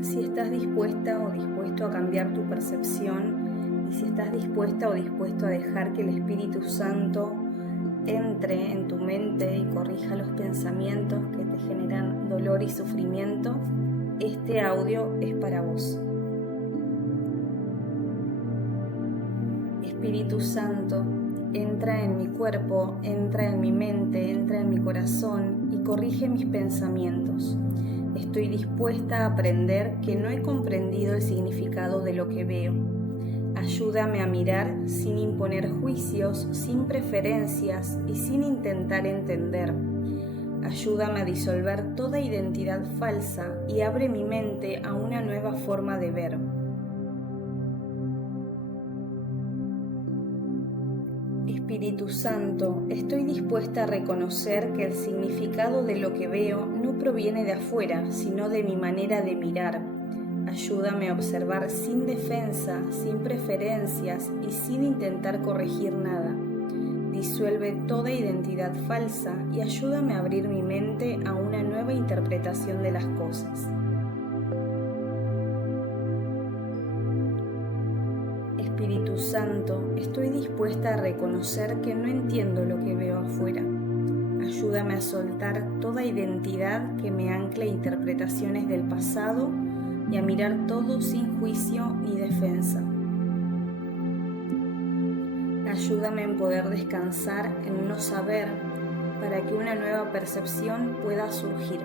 si estás dispuesta o dispuesto a cambiar tu percepción y si estás dispuesta o dispuesto a dejar que el Espíritu Santo entre en tu mente y corrija los pensamientos que te generan dolor y sufrimiento, este audio es para vos. Espíritu Santo, entra en mi cuerpo, entra en mi mente, entra en mi corazón y corrige mis pensamientos. Estoy dispuesta a aprender que no he comprendido el significado de lo que veo. Ayúdame a mirar sin imponer juicios, sin preferencias y sin intentar entender. Ayúdame a disolver toda identidad falsa y abre mi mente a una nueva forma de ver. Espíritu Santo, estoy dispuesta a reconocer que el significado de lo que veo no proviene de afuera, sino de mi manera de mirar. Ayúdame a observar sin defensa, sin preferencias y sin intentar corregir nada. Disuelve toda identidad falsa y ayúdame a abrir mi mente a una nueva interpretación de las cosas. Espíritu Santo, estoy dispuesta a reconocer que no entiendo lo que veo afuera. Ayúdame a soltar toda identidad que me ancle a interpretaciones del pasado y a mirar todo sin juicio ni defensa. Ayúdame en poder descansar en no saber para que una nueva percepción pueda surgir.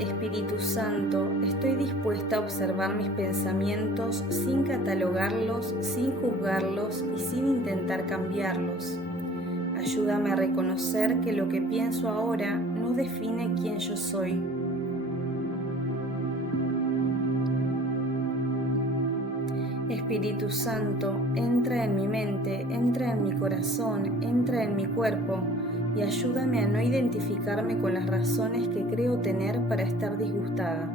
Espíritu Santo, estoy dispuesta a observar mis pensamientos sin catalogarlos, sin juzgarlos y sin intentar cambiarlos. Ayúdame a reconocer que lo que pienso ahora no define quién yo soy. Espíritu Santo, entra en mi mente, entra en mi corazón, entra en mi cuerpo y ayúdame a no identificarme con las razones que creo tener para estar disgustada.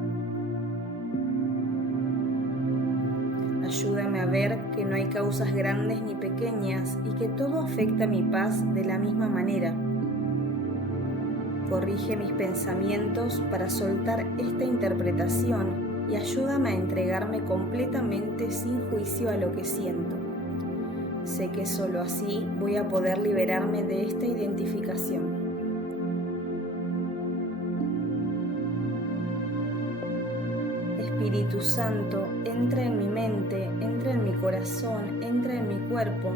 Ayúdame a ver que no hay causas grandes ni pequeñas y que todo afecta mi paz de la misma manera. Corrige mis pensamientos para soltar esta interpretación y ayúdame a entregarme completamente sin juicio a lo que siento. Sé que solo así voy a poder liberarme de esta identificación. Espíritu Santo, entra en mi mente, entra en mi corazón, entra en mi cuerpo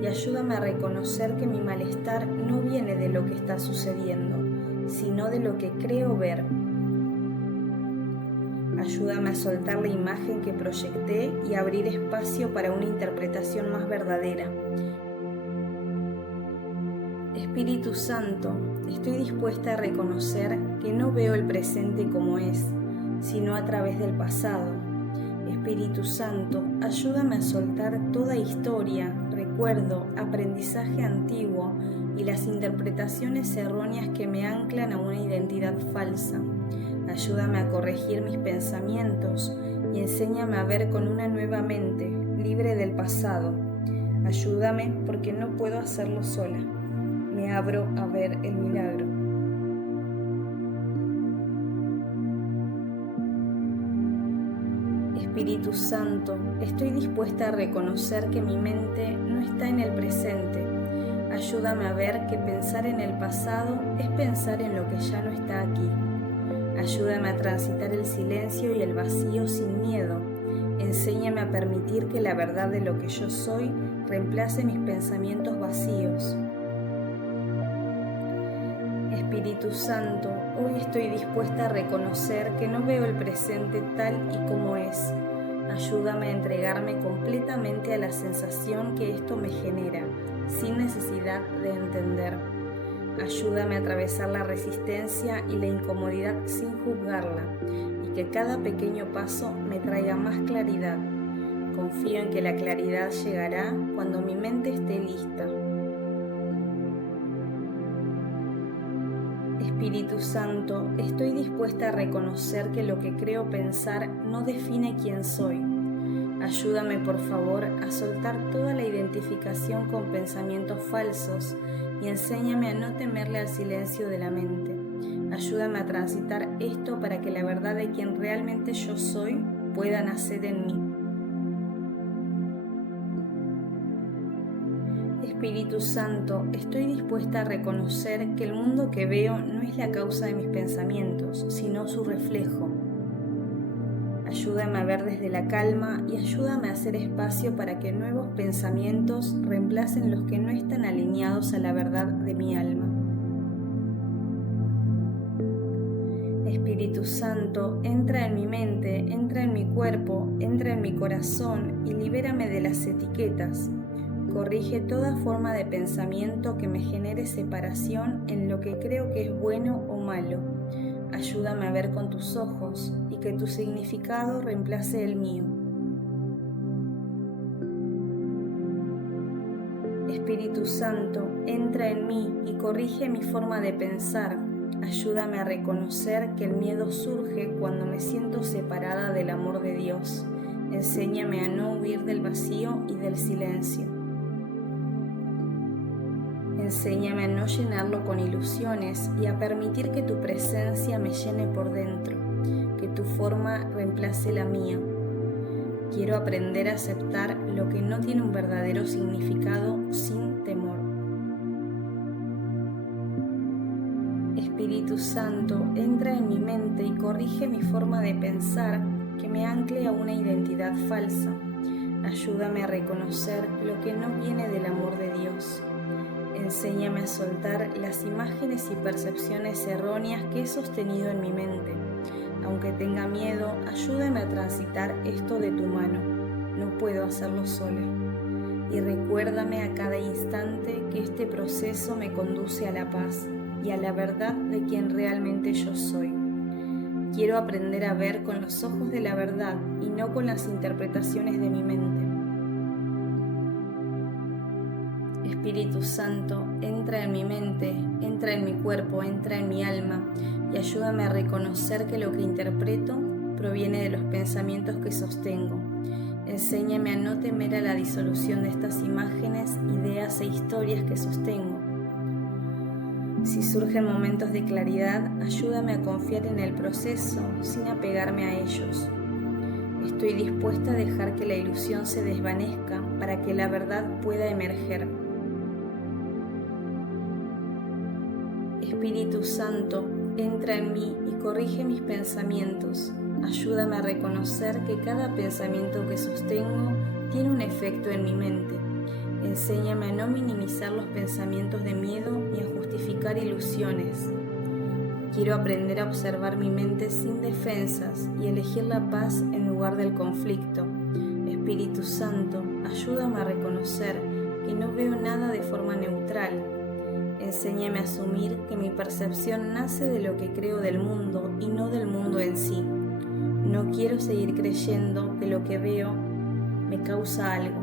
y ayúdame a reconocer que mi malestar no viene de lo que está sucediendo, sino de lo que creo ver. Ayúdame a soltar la imagen que proyecté y abrir espacio para una interpretación más verdadera. Espíritu Santo, estoy dispuesta a reconocer que no veo el presente como es, sino a través del pasado. Espíritu Santo, ayúdame a soltar toda historia, recuerdo, aprendizaje antiguo y las interpretaciones erróneas que me anclan a una identidad falsa. Ayúdame a corregir mis pensamientos y enséñame a ver con una nueva mente, libre del pasado. Ayúdame porque no puedo hacerlo sola. Me abro a ver el milagro. Espíritu Santo, estoy dispuesta a reconocer que mi mente no está en el presente. Ayúdame a ver que pensar en el pasado es pensar en lo que ya no está aquí. Ayúdame a transitar el silencio y el vacío sin miedo. Enséñame a permitir que la verdad de lo que yo soy reemplace mis pensamientos vacíos. Espíritu Santo, hoy estoy dispuesta a reconocer que no veo el presente tal y como es. Ayúdame a entregarme completamente a la sensación que esto me genera, sin necesidad de entender. Ayúdame a atravesar la resistencia y la incomodidad sin juzgarla, y que cada pequeño paso me traiga más claridad. Confío en que la claridad llegará cuando mi mente esté lista. Espíritu Santo, estoy dispuesta a reconocer que lo que creo pensar no define quién soy. Ayúdame, por favor, a soltar toda la identificación con pensamientos falsos y enséñame a no temerle al silencio de la mente. Ayúdame a transitar esto para que la verdad de quien realmente yo soy pueda nacer en mí. Espíritu Santo, estoy dispuesta a reconocer que el mundo que veo no es la causa de mis pensamientos, sino su reflejo. Ayúdame a ver desde la calma y ayúdame a hacer espacio para que nuevos pensamientos reemplacen los que no están alineados a la verdad de mi alma. Espíritu Santo, entra en mi mente, entra en mi cuerpo, entra en mi corazón y libérame de las etiquetas. Corrige toda forma de pensamiento que me genere separación en lo que creo que es bueno o malo. Ayúdame a ver con tus ojos y que tu significado reemplace el mío. Espíritu Santo, entra en mí y corrige mi forma de pensar. Ayúdame a reconocer que el miedo surge cuando me siento separada del amor de Dios. Enséñame a no huir del vacío y del silencio. Enséñame a no llenarlo con ilusiones y a permitir que tu presencia me llene por dentro, que tu forma reemplace la mía. Quiero aprender a aceptar lo que no tiene un verdadero significado sin temor. Espíritu Santo, entra en mi mente y corrige mi forma de pensar que me ancle a una identidad falsa. Ayúdame a reconocer lo que no viene del amor de Dios. Enséñame a soltar las imágenes y percepciones erróneas que he sostenido en mi mente. Aunque tenga miedo, ayúdame a transitar esto de tu mano. No puedo hacerlo sola. Y recuérdame a cada instante que este proceso me conduce a la paz y a la verdad de quien realmente yo soy. Quiero aprender a ver con los ojos de la verdad y no con las interpretaciones de mi mente. Espíritu Santo, entra en mi mente, entra en mi cuerpo, entra en mi alma y ayúdame a reconocer que lo que interpreto proviene de los pensamientos que sostengo. Enséñame a no temer a la disolución de estas imágenes, ideas e historias que sostengo. Si surgen momentos de claridad, ayúdame a confiar en el proceso sin apegarme a ellos. Estoy dispuesta a dejar que la ilusión se desvanezca para que la verdad pueda emerger. Espíritu Santo, entra en mí y corrige mis pensamientos. Ayúdame a reconocer que cada pensamiento que sostengo tiene un efecto en mi mente. Enséñame a no minimizar los pensamientos de miedo ni a justificar ilusiones. Quiero aprender a observar mi mente sin defensas y elegir la paz en lugar del conflicto. Espíritu Santo, ayúdame a reconocer que no veo nada de forma neutral. Enséñame a asumir que mi percepción nace de lo que creo del mundo y no del mundo en sí. No quiero seguir creyendo que lo que veo me causa algo.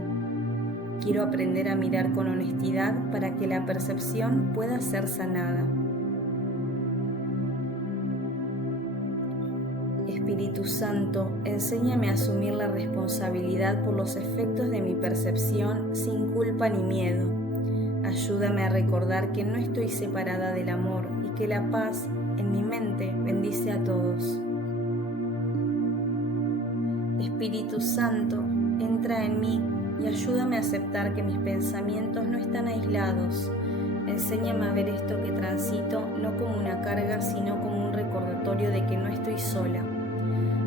Quiero aprender a mirar con honestidad para que la percepción pueda ser sanada. Espíritu Santo, enséñame a asumir la responsabilidad por los efectos de mi percepción sin culpa ni miedo. Ayúdame a recordar que no estoy separada del amor y que la paz en mi mente bendice a todos. Espíritu Santo, entra en mí y ayúdame a aceptar que mis pensamientos no están aislados. Enséñame a ver esto que transito no como una carga, sino como un recordatorio de que no estoy sola.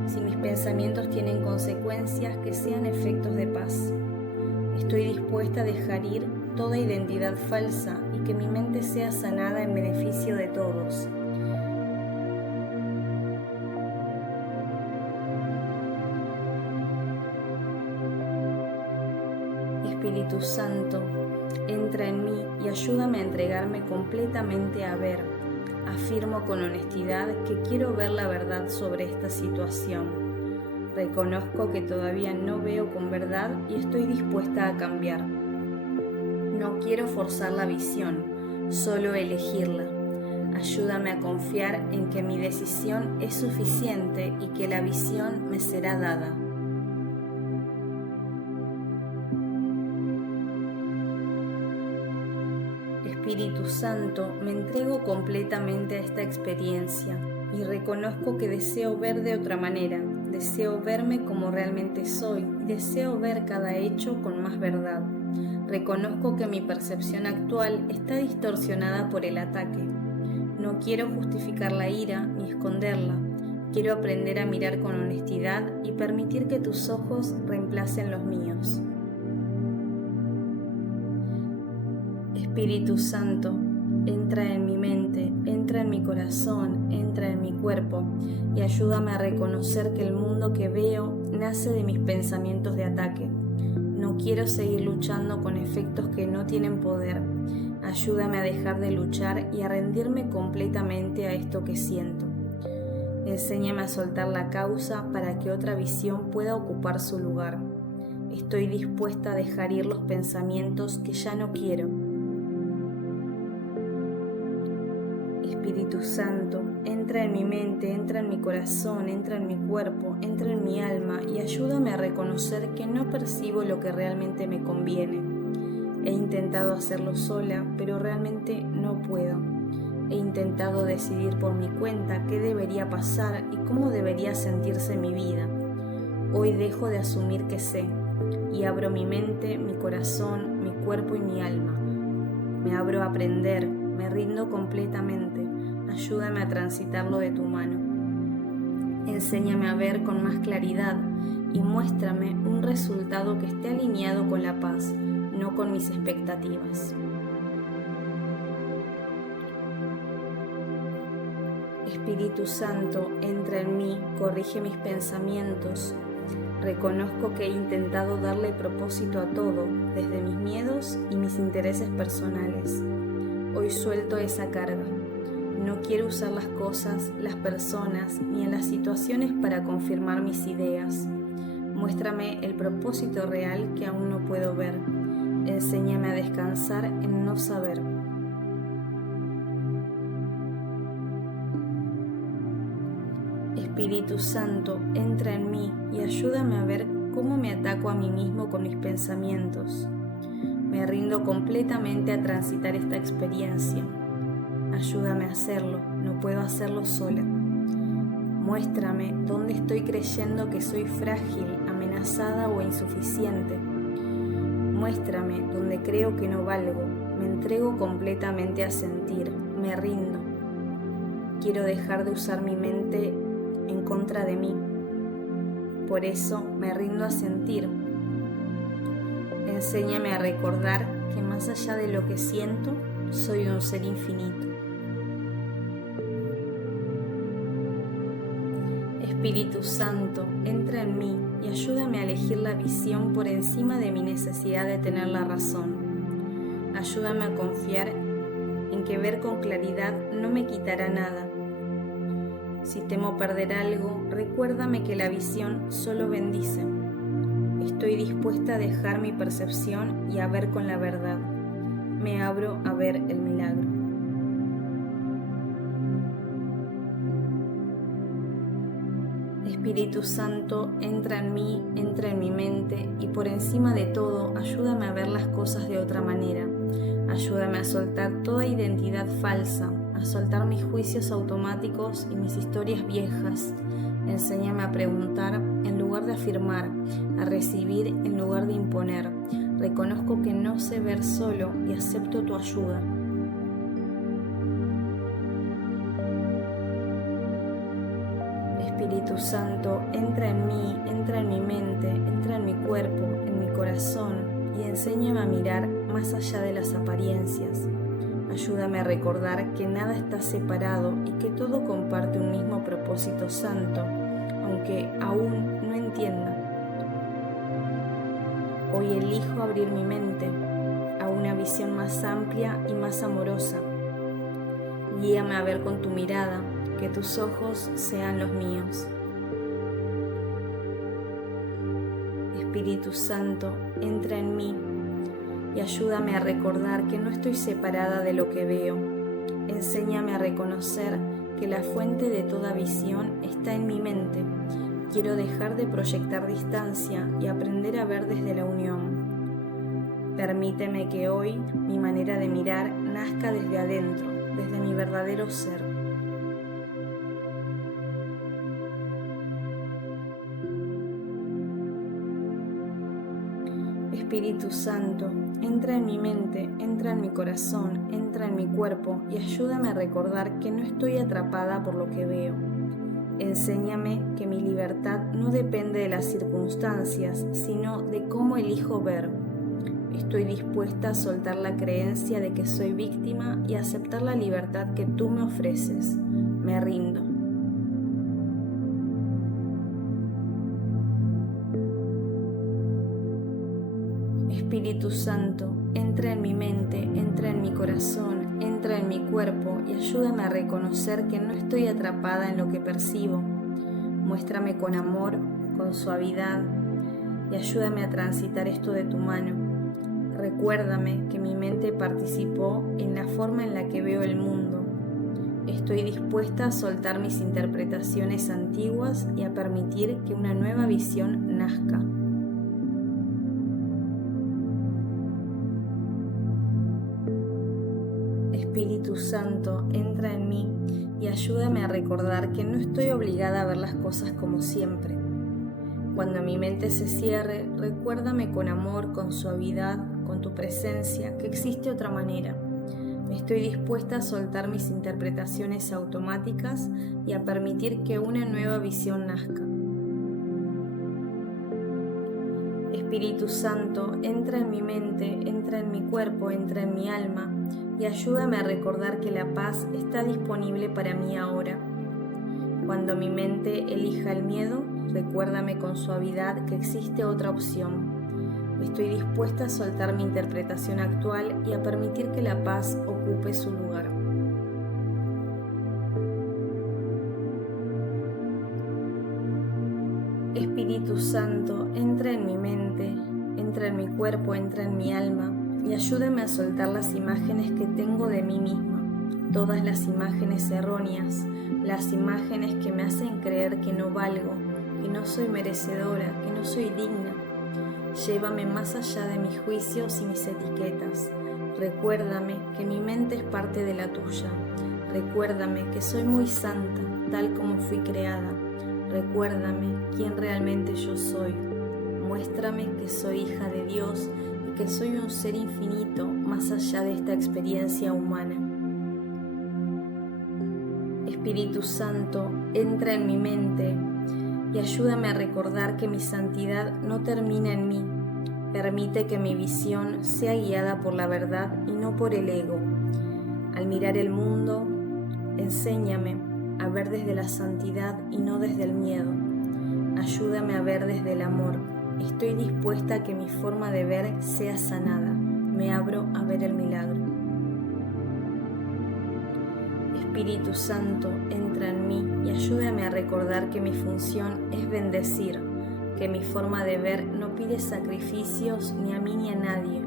Si mis pensamientos tienen consecuencias, que sean efectos de paz. Estoy dispuesta a dejar ir toda identidad falsa y que mi mente sea sanada en beneficio de todos. Espíritu Santo, entra en mí y ayúdame a entregarme completamente a ver. Afirmo con honestidad que quiero ver la verdad sobre esta situación. Reconozco que todavía no veo con verdad y estoy dispuesta a cambiar. No quiero forzar la visión, solo elegirla. Ayúdame a confiar en que mi decisión es suficiente y que la visión me será dada. Espíritu Santo, me entrego completamente a esta experiencia y reconozco que deseo ver de otra manera, deseo verme como realmente soy y deseo ver cada hecho con más verdad. Reconozco que mi percepción actual está distorsionada por el ataque. No quiero justificar la ira ni esconderla. Quiero aprender a mirar con honestidad y permitir que tus ojos reemplacen los míos. Espíritu Santo, entra en mi mente, entra en mi corazón, entra en mi cuerpo y ayúdame a reconocer que el mundo que veo nace de mis pensamientos de ataque. No quiero seguir luchando con efectos que no tienen poder. Ayúdame a dejar de luchar y a rendirme completamente a esto que siento. Enséñame a soltar la causa para que otra visión pueda ocupar su lugar. Estoy dispuesta a dejar ir los pensamientos que ya no quiero. Espíritu Santo, entra en mi mente, entra en mi corazón, entra en mi cuerpo, entra en mi alma y ayúdame a reconocer que no percibo lo que realmente me conviene. He intentado hacerlo sola, pero realmente no puedo. He intentado decidir por mi cuenta qué debería pasar y cómo debería sentirse mi vida. Hoy dejo de asumir que sé y abro mi mente, mi corazón, mi cuerpo y mi alma. Me abro a aprender, me rindo completamente. Ayúdame a transitarlo de tu mano. Enséñame a ver con más claridad y muéstrame un resultado que esté alineado con la paz, no con mis expectativas. Espíritu Santo, entra en mí, corrige mis pensamientos. Reconozco que he intentado darle propósito a todo, desde mis miedos y mis intereses personales. Hoy suelto esa carga. No quiero usar las cosas, las personas ni en las situaciones para confirmar mis ideas. Muéstrame el propósito real que aún no puedo ver. Enséñame a descansar en no saber. Espíritu Santo, entra en mí y ayúdame a ver cómo me ataco a mí mismo con mis pensamientos. Me rindo completamente a transitar esta experiencia. Ayúdame a hacerlo, no puedo hacerlo sola. Muéstrame dónde estoy creyendo que soy frágil, amenazada o insuficiente. Muéstrame dónde creo que no valgo. Me entrego completamente a sentir, me rindo. Quiero dejar de usar mi mente en contra de mí. Por eso me rindo a sentir. Enséñame a recordar que más allá de lo que siento, soy un ser infinito. Espíritu Santo, entra en mí y ayúdame a elegir la visión por encima de mi necesidad de tener la razón. Ayúdame a confiar en que ver con claridad no me quitará nada. Si temo perder algo, recuérdame que la visión solo bendice. Estoy dispuesta a dejar mi percepción y a ver con la verdad. Me abro a ver el milagro. Espíritu Santo, entra en mí, entra en mi mente y por encima de todo, ayúdame a ver las cosas de otra manera. Ayúdame a soltar toda identidad falsa, a soltar mis juicios automáticos y mis historias viejas. Enséñame a preguntar en lugar de afirmar, a recibir en lugar de imponer. Reconozco que no sé ver solo y acepto tu ayuda. Espíritu Santo, entra en mí, entra en mi mente, entra en mi cuerpo, en mi corazón y enséñame a mirar más allá de las apariencias. Ayúdame a recordar que nada está separado y que todo comparte un mismo propósito santo, aunque aún no entienda. Hoy elijo abrir mi mente a una visión más amplia y más amorosa. Guíame a ver con tu mirada, que tus ojos sean los míos. Espíritu Santo, entra en mí y ayúdame a recordar que no estoy separada de lo que veo. Enséñame a reconocer que la fuente de toda visión está en mi mente. Quiero dejar de proyectar distancia y aprender a ver desde la unión. Permíteme que hoy mi manera de mirar nazca desde adentro, desde mi verdadero ser. Espíritu Santo, entra en mi mente, entra en mi corazón, entra en mi cuerpo y ayúdame a recordar que no estoy atrapada por lo que veo. Enséñame que mi libertad no depende de las circunstancias, sino de cómo elijo ver. Estoy dispuesta a soltar la creencia de que soy víctima y aceptar la libertad que tú me ofreces. Me rindo. Espíritu Santo, entra en mi mente, entra en mi corazón, entra en mi cuerpo y ayúdame a reconocer que no estoy atrapada en lo que percibo. Muéstrame con amor, con suavidad y ayúdame a transitar esto de tu mano. Recuérdame que mi mente participó en la forma en la que veo el mundo. Estoy dispuesta a soltar mis interpretaciones antiguas y a permitir que una nueva visión nazca. Espíritu Santo, entra en mí y ayúdame a recordar que no estoy obligada a ver las cosas como siempre. Cuando mi mente se cierre, recuérdame con amor, con suavidad, con tu presencia, que existe otra manera. Estoy dispuesta a soltar mis interpretaciones automáticas y a permitir que una nueva visión nazca. Espíritu Santo, entra en mi mente, entra en mi cuerpo, entra en mi alma y ayúdame a recordar que la paz está disponible para mí ahora. Cuando mi mente elija el miedo, recuérdame con suavidad que existe otra opción. Estoy dispuesta a soltar mi interpretación actual y a permitir que la paz ocupe su lugar. Espíritu Santo, entra en mi mente, entra en mi cuerpo, entra en mi alma y ayúdame a soltar las imágenes que tengo de mí misma, todas las imágenes erróneas, las imágenes que me hacen creer que no valgo, que no soy merecedora, que no soy digna. Llévame más allá de mis juicios y mis etiquetas. Recuérdame que mi mente es parte de la tuya. Recuérdame que soy muy santa, tal como fui creada. Recuérdame quién realmente yo soy. Muéstrame que soy hija de Dios y que soy un ser infinito más allá de esta experiencia humana. Espíritu Santo, entra en mi mente y ayúdame a recordar que mi santidad no termina en mí. Permite que mi visión sea guiada por la verdad y no por el ego. Al mirar el mundo, enséñame a ver desde la santidad y no desde el miedo. Ayúdame a ver desde el amor. Estoy dispuesta a que mi forma de ver sea sanada. Me abro a ver el milagro. Espíritu Santo, entra en mí y ayúdame a recordar que mi función es bendecir, que mi forma de ver no pide sacrificios ni a mí ni a nadie.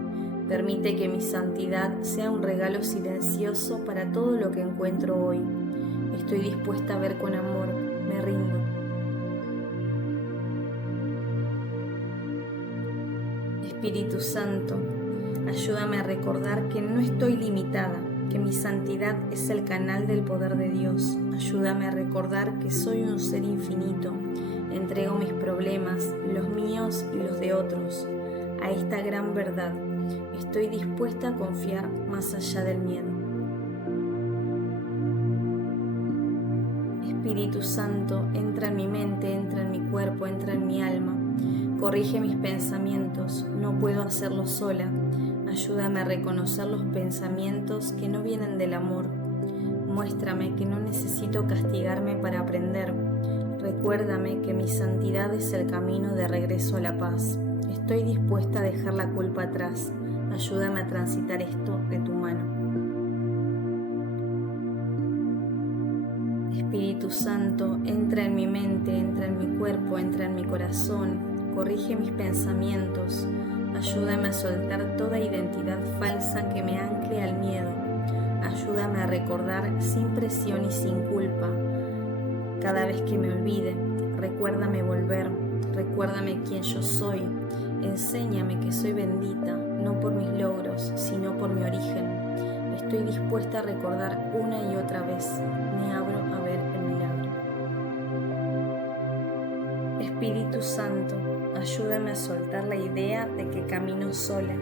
Permite que mi santidad sea un regalo silencioso para todo lo que encuentro hoy. Estoy dispuesta a ver con amor, me rindo. Espíritu Santo, ayúdame a recordar que no estoy limitada, que mi santidad es el canal del poder de Dios. Ayúdame a recordar que soy un ser infinito. Entrego mis problemas, los míos y los de otros, a esta gran verdad. Estoy dispuesta a confiar más allá del miedo. Espíritu Santo, entra en mi mente, entra en mi cuerpo, entra en mi alma. Corrige mis pensamientos, no puedo hacerlo sola. Ayúdame a reconocer los pensamientos que no vienen del amor. Muéstrame que no necesito castigarme para aprender. Recuérdame que mi santidad es el camino de regreso a la paz. Estoy dispuesta a dejar la culpa atrás. Ayúdame a transitar esto de tu mano. Espíritu Santo, entra en mi mente, entra en mi cuerpo, entra en mi corazón. Corrige mis pensamientos. Ayúdame a soltar toda identidad falsa que me ancle al miedo. Ayúdame a recordar sin presión y sin culpa. Cada vez que me olvide, recuérdame volver. Recuérdame quién yo soy. Enséñame que soy bendita, no por mis logros, sino por mi origen. Estoy dispuesta a recordar una y otra vez. Me abro a ver el milagro. Espíritu Santo, ayúdame a soltar la idea de que camino sola.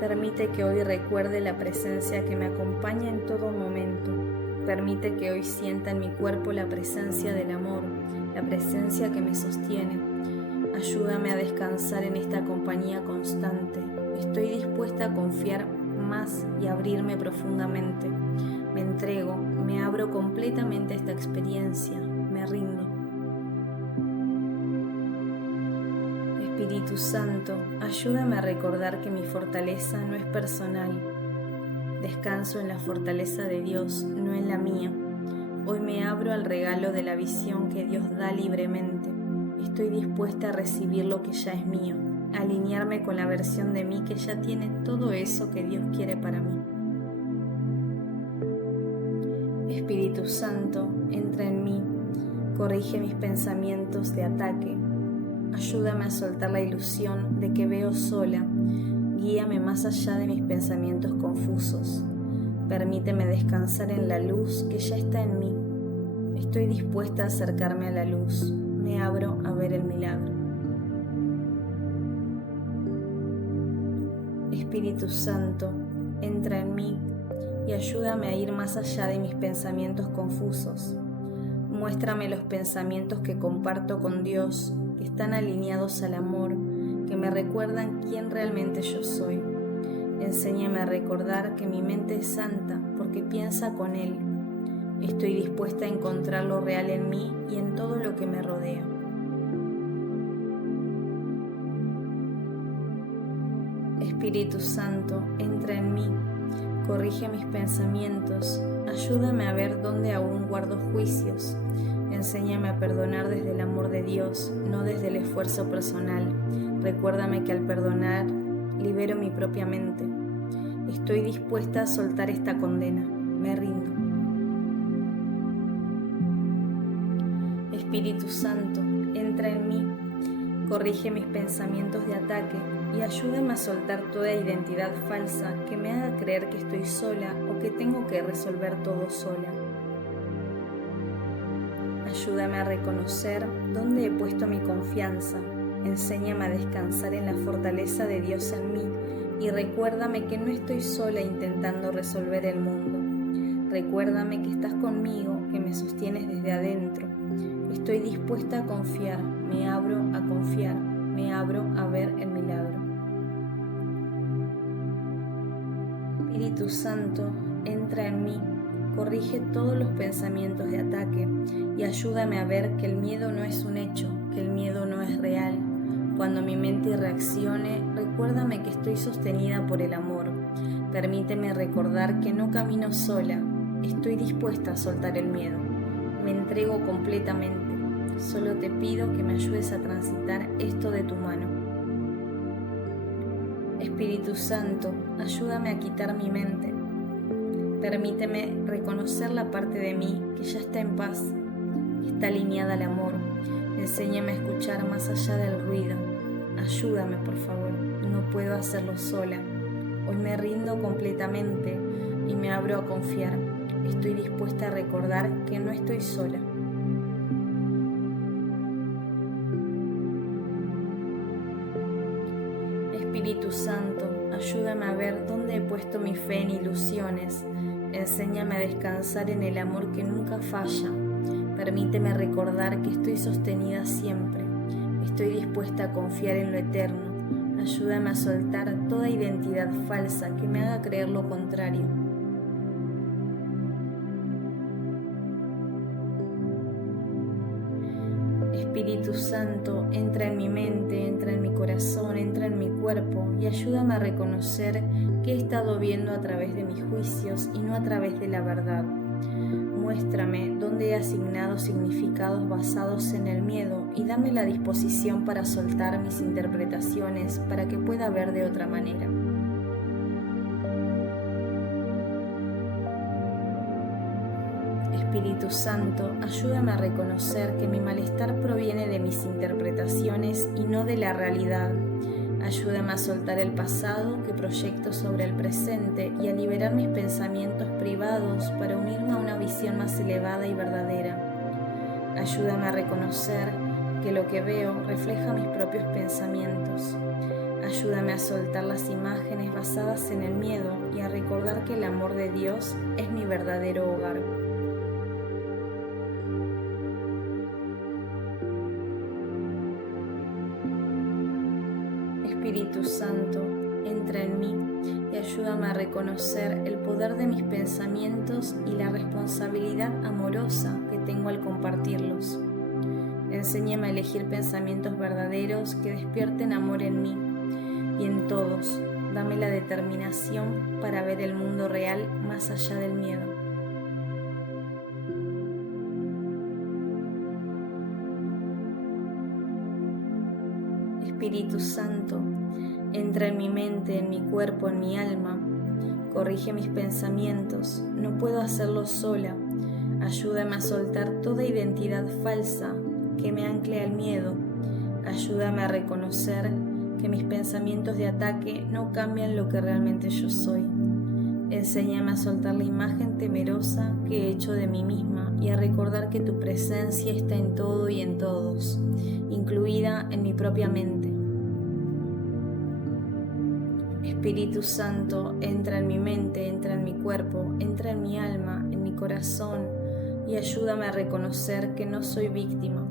Permite que hoy recuerde la presencia que me acompaña en todo momento. Permite que hoy sienta en mi cuerpo la presencia del amor, la presencia que me sostiene. Ayúdame a descansar en esta compañía constante. Estoy dispuesta a confiar más y abrirme profundamente. Me entrego, me abro completamente a esta experiencia, me rindo. Espíritu Santo, ayúdame a recordar que mi fortaleza no es personal. Descanso en la fortaleza de Dios, no en la mía. Hoy me abro al regalo de la visión que Dios da libremente. Estoy dispuesta a recibir lo que ya es mío, a alinearme con la versión de mí que ya tiene todo eso que Dios quiere para mí. Espíritu Santo, entra en mí, corrige mis pensamientos de ataque. Ayúdame a soltar la ilusión de que veo sola. Guíame más allá de mis pensamientos confusos. Permíteme descansar en la luz que ya está en mí. Estoy dispuesta a acercarme a la luz. Me abro a ver el milagro. Espíritu Santo, entra en mí y ayúdame a ir más allá de mis pensamientos confusos. Muéstrame los pensamientos que comparto con Dios, que están alineados al amor, que me recuerdan quién realmente yo soy. Enséñame a recordar que mi mente es santa porque piensa con Él. Estoy dispuesta a encontrar lo real en mí y en todo lo que me rodea. Espíritu Santo, entra en mí, corrige mis pensamientos, ayúdame a ver dónde aún guardo juicios. Enséñame a perdonar desde el amor de Dios, no desde el esfuerzo personal. Recuérdame que al perdonar, libero mi propia mente. Estoy dispuesta a soltar esta condena. Me rindo. Espíritu Santo, entra en mí, corrige mis pensamientos de ataque y ayúdame a soltar toda identidad falsa que me haga creer que estoy sola o que tengo que resolver todo sola. Ayúdame a reconocer dónde he puesto mi confianza. Enséñame a descansar en la fortaleza de Dios en mí y recuérdame que no estoy sola intentando resolver el mundo. Recuérdame que estás conmigo, que me sostienes desde adentro. Estoy dispuesta a confiar, me abro a confiar, me abro a ver el milagro. Espíritu Santo, entra en mí, corrige todos los pensamientos de ataque y ayúdame a ver que el miedo no es un hecho, que el miedo no es real. Cuando mi mente reaccione, recuérdame que estoy sostenida por el amor. Permíteme recordar que no camino sola. Estoy dispuesta a soltar el miedo. Me entrego completamente. Solo te pido que me ayudes a transitar esto de tu mano. Espíritu Santo, ayúdame a quitar mi mente. Permíteme reconocer la parte de mí que ya está en paz, que está alineada al amor. Enséñame a escuchar más allá del ruido. Ayúdame, por favor. No puedo hacerlo sola. Hoy me rindo completamente y me abro a confiar. Estoy dispuesta a recordar que no estoy sola. Espíritu Santo, ayúdame a ver dónde he puesto mi fe en ilusiones. Enséñame a descansar en el amor que nunca falla. Permíteme recordar que estoy sostenida siempre. Estoy dispuesta a confiar en lo eterno. Ayúdame a soltar toda identidad falsa que me haga creer lo contrario. Espíritu Santo, entra en mi mente, entra en mi corazón, entra en mi cuerpo y ayúdame a reconocer que he estado viendo a través de mis juicios y no a través de la verdad. Muéstrame dónde he asignado significados basados en el miedo y dame la disposición para soltar mis interpretaciones para que pueda ver de otra manera. Espíritu Santo, ayúdame a reconocer que mi malestar proviene de mis interpretaciones y no de la realidad. Ayúdame a soltar el pasado que proyecto sobre el presente y a liberar mis pensamientos privados para unirme a una visión más elevada y verdadera. Ayúdame a reconocer que lo que veo refleja mis propios pensamientos. Ayúdame a soltar las imágenes basadas en el miedo y a recordar que el amor de Dios es mi verdadero hogar. Espíritu Santo, entra en mí y ayúdame a reconocer el poder de mis pensamientos y la responsabilidad amorosa que tengo al compartirlos. Enséñame a elegir pensamientos verdaderos que despierten amor en mí y en todos. Dame la determinación para ver el mundo real más allá del miedo. Espíritu Santo, entra en mi mente, en mi cuerpo, en mi alma. Corrige mis pensamientos. No puedo hacerlo sola. Ayúdame a soltar toda identidad falsa que me ancle al miedo. Ayúdame a reconocer que mis pensamientos de ataque no cambian lo que realmente yo soy. Enséñame a soltar la imagen temerosa que he hecho de mí misma y a recordar que tu presencia está en todo y en todos, incluida en mi propia mente. Espíritu Santo, entra en mi mente, entra en mi cuerpo, entra en mi alma, en mi corazón y ayúdame a reconocer que no soy víctima,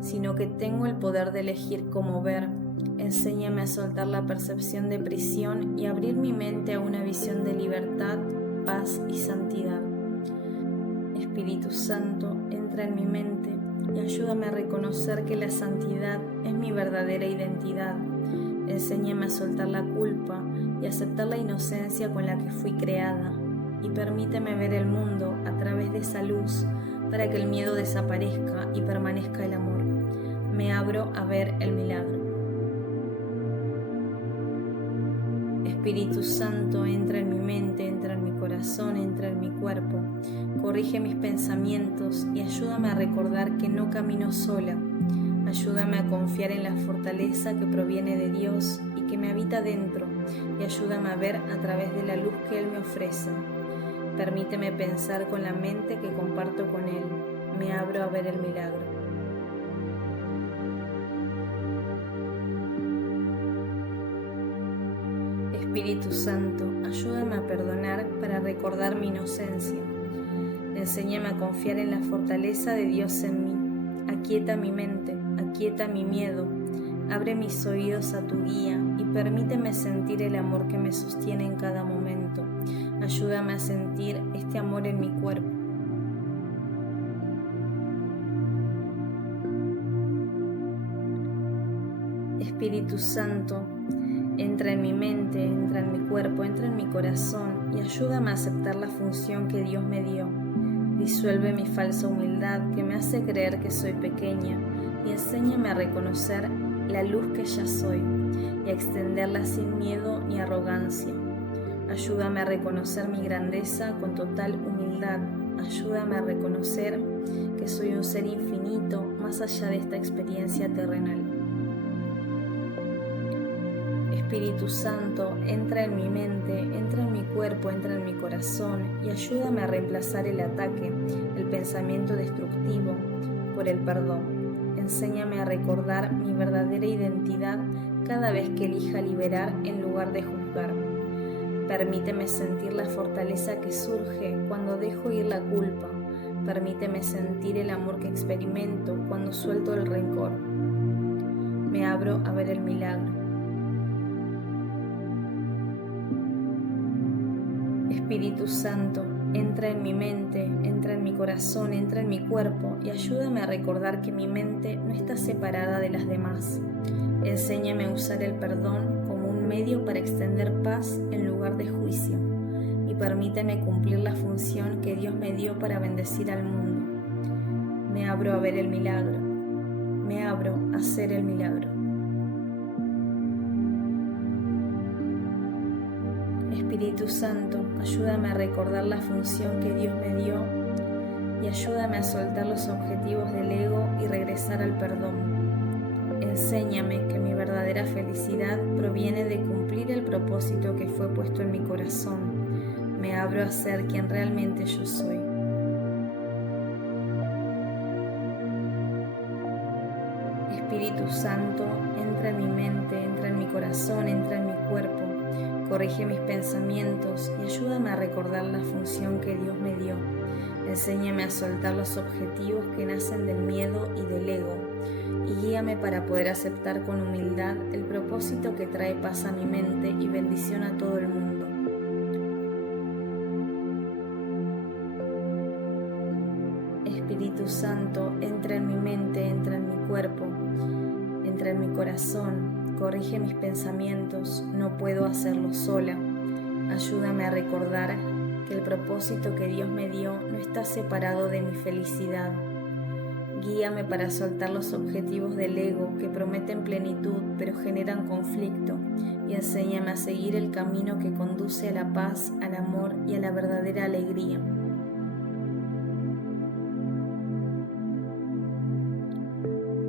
sino que tengo el poder de elegir cómo ver. Enséñame a soltar la percepción de prisión y abrir mi mente a una visión de libertad, paz y santidad. Espíritu Santo, entra en mi mente y ayúdame a reconocer que la santidad es mi verdadera identidad. Enséñame a soltar la culpa y aceptar la inocencia con la que fui creada. Y permíteme ver el mundo a través de esa luz para que el miedo desaparezca y permanezca el amor. Me abro a ver el milagro. Espíritu Santo, entra en mi mente, entra en mi corazón, entra en mi cuerpo. Corrige mis pensamientos y ayúdame a recordar que no camino sola. Ayúdame a confiar en la fortaleza que proviene de Dios y que me habita dentro, y ayúdame a ver a través de la luz que Él me ofrece. Permíteme pensar con la mente que comparto con Él. Me abro a ver el milagro. Espíritu Santo, ayúdame a perdonar para recordar mi inocencia. Enséñame a confiar en la fortaleza de Dios en mí. Aquieta mi mente, aquieta mi miedo. Abre mis oídos a tu guía y permíteme sentir el amor que me sostiene en cada momento. Ayúdame a sentir este amor en mi cuerpo. Espíritu Santo, entra en mi mente, entra en mi cuerpo, entra en mi corazón y ayúdame a aceptar la función que Dios me dio. Disuelve mi falsa humildad que me hace creer que soy pequeña y enséñame a reconocer la luz que ya soy y a extenderla sin miedo ni arrogancia. Ayúdame a reconocer mi grandeza con total humildad. Ayúdame a reconocer que soy un ser infinito más allá de esta experiencia terrenal. Espíritu Santo, entra en mi mente, entra en mi cuerpo, entra en mi corazón y ayúdame a reemplazar el ataque, el pensamiento destructivo, por el perdón. Enséñame a recordar mi verdadera identidad cada vez que elija liberar en lugar de juzgar. Permíteme sentir la fortaleza que surge cuando dejo ir la culpa. Permíteme sentir el amor que experimento cuando suelto el rencor. Me abro a ver el milagro. Espíritu Santo, entra en mi mente, entra en mi corazón, entra en mi cuerpo y ayúdame a recordar que mi mente no está separada de las demás. Enséñame a usar el perdón como un medio para extender paz en lugar de juicio y permíteme cumplir la función que Dios me dio para bendecir al mundo. Me abro a ver el milagro. Me abro a hacer el milagro. Espíritu Santo, ayúdame a recordar la función que Dios me dio y ayúdame a soltar los objetivos del ego y regresar al perdón. Enséñame que mi verdadera felicidad proviene de cumplir el propósito que fue puesto en mi corazón. Me abro a ser quien realmente yo soy. Espíritu Santo, entra en mi mente, entra en mi corazón, entra en mi cuerpo. Corrige mis pensamientos y ayúdame a recordar la función que Dios me dio. Enséñame a soltar los objetivos que nacen del miedo y del ego, y guíame para poder aceptar con humildad el propósito que trae paz a mi mente y bendición a todo el mundo. Espíritu Santo, entra en mi mente, entra en mi cuerpo, entra en mi corazón, corrige mis pensamientos, no puedo hacerlo sola. Ayúdame a recordar que el propósito que Dios me dio no está separado de mi felicidad. Guíame para soltar los objetivos del ego que prometen plenitud pero generan conflicto, y enséñame a seguir el camino que conduce a la paz, al amor y a la verdadera alegría.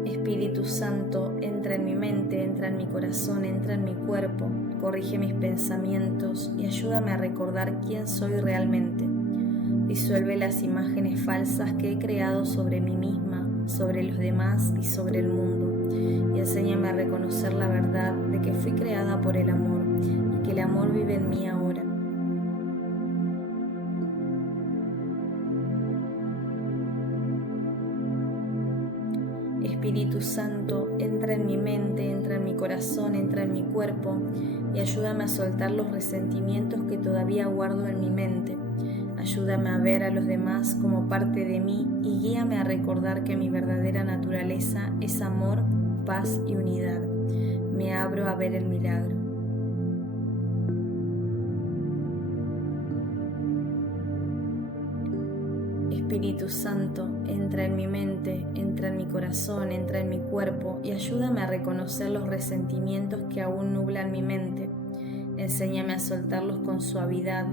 Espíritu Santo, entra en mi mente, entra en mi corazón, entra en mi cuerpo, corrige mis pensamientos y ayúdame a recordar quién soy realmente. Disuelve las imágenes falsas que he creado sobre mí misma, sobre los demás y sobre el mundo, y enséñame a reconocer la verdad de que fui creada por el amor y que el amor vive en mí ahora. Espíritu Santo, entra en mi mente, entra en mi corazón, entra en mi cuerpo y ayúdame a soltar los resentimientos que todavía guardo en mi mente. Ayúdame a ver a los demás como parte de mí y guíame a recordar que mi verdadera naturaleza es amor, paz y unidad. Me abro a ver el milagro. Espíritu Santo, entra en mi mente, entra en mi corazón, entra en mi cuerpo y ayúdame a reconocer los resentimientos que aún nublan mi mente. Enséñame a soltarlos con suavidad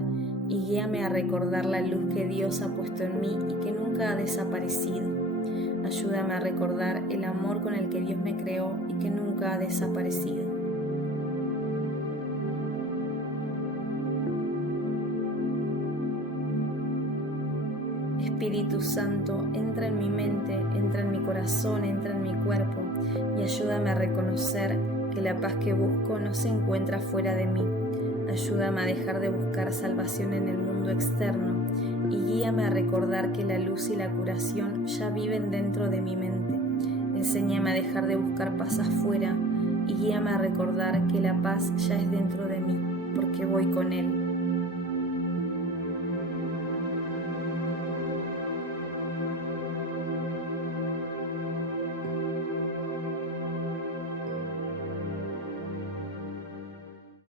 y guíame a recordar la luz que Dios ha puesto en mí y que nunca ha desaparecido. Ayúdame a recordar el amor con el que Dios me creó y que nunca ha desaparecido. Espíritu Santo, entra en mi mente, entra en mi corazón, entra en mi cuerpo y ayúdame a reconocer que la paz que busco no se encuentra fuera de mí. Ayúdame a dejar de buscar salvación en el mundo externo y guíame a recordar que la luz y la curación ya viven dentro de mi mente. Enséñame a dejar de buscar paz afuera y guíame a recordar que la paz ya es dentro de mí, porque voy con Él.